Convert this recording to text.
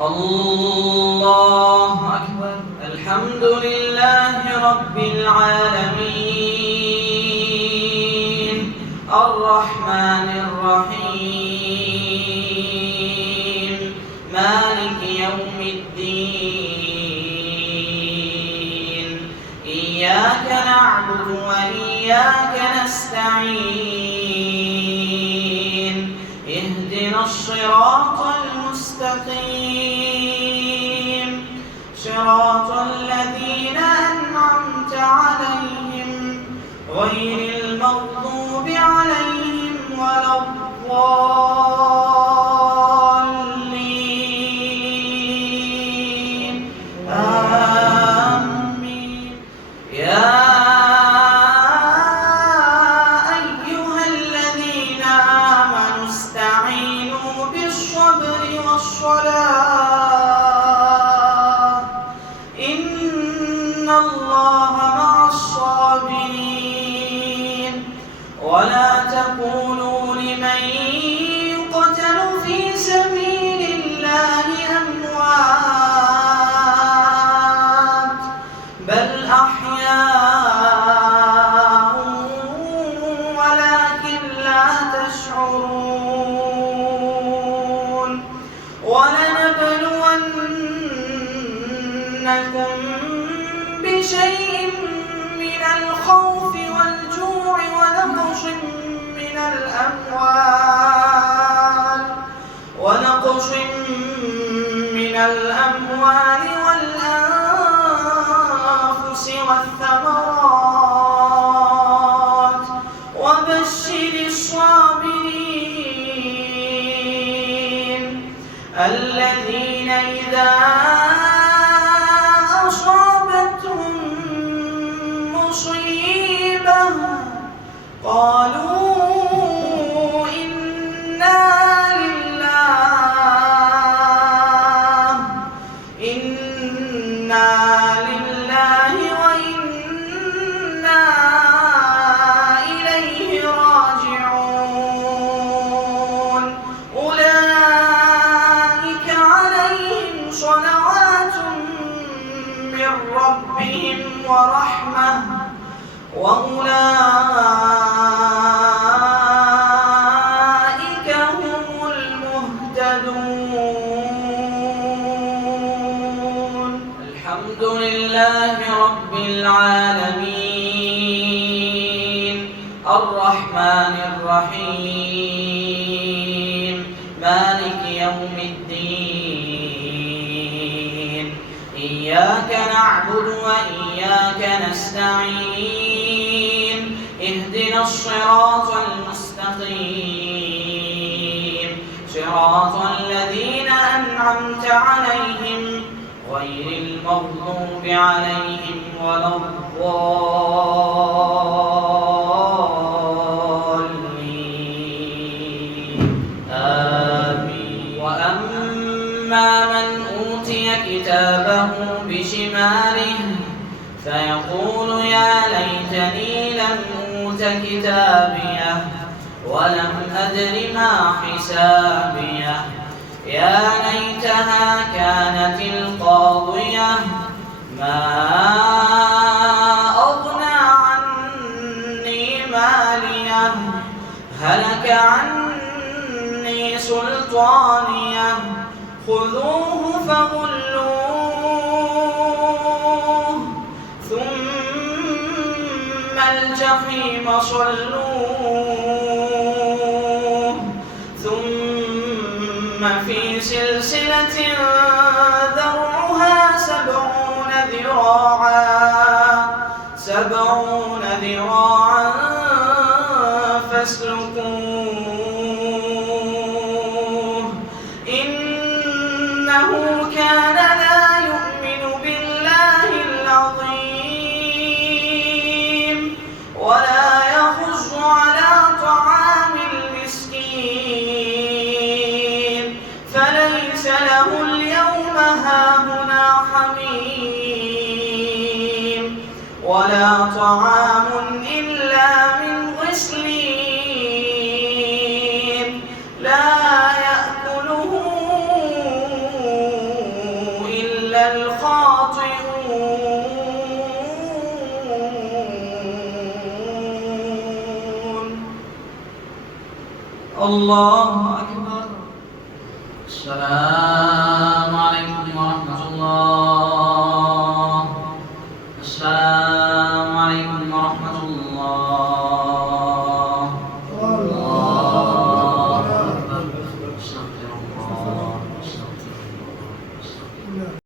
الله أكبر. الحمد لله رب العالمين الرحمن الرحيم مالك يوم الدين إياك نعبد وإياك نستعين اهدنا الصراط المستقيم صراط الذين أنعمت عليهم غير المغضوب عليهم ولا الضالين آمين. يا أيها الذين آمنوا استعينوا بالصبر والصلاة إن الله مع الصابرين. ولا تقولوا لمن يقتل في سبيل الله أموات بل أحياء ولكن لا تشعرون. ولنبلونكم بشيء من الخوف والجوع ونقص من الأموال والأنفس والثمرات وبشر الصابرين الذين إذا أصابتهم مصيبة قالوا إنا لله وإنا إليه راجعون. أولئك عليهم صلوات من ربهم ورحمة وأولئك هم المهتدون. الحمد لله رب العالمين الرحمن الرحيم مالك يوم الدين إياك نعبد وإياك نستعين اهدنا الصراط المستقيم صراط الذين أنعمت عليهم غير المغضوب عليهم ولا الضالين آمين. وأما من أوتي كتابه بشماله فيقول يا ليتني لم أوت كتابيه ولم أدر ما حسابيه يا ليتها كانت القاضية ما أغنى عني ماليه هلك عني سلطانيه خذوه فغلوه ثم الجحيم صلوه ثم في سلسلة ذرعها 70 ذراعا فاسلكوه إنه كان لا يؤمن بالله العظيم ولا يحض على طعام المسكين فليس له اليوم هاهنا حميم ولا طعام إلا من غسلين لا يأكله الله أكبر. السلام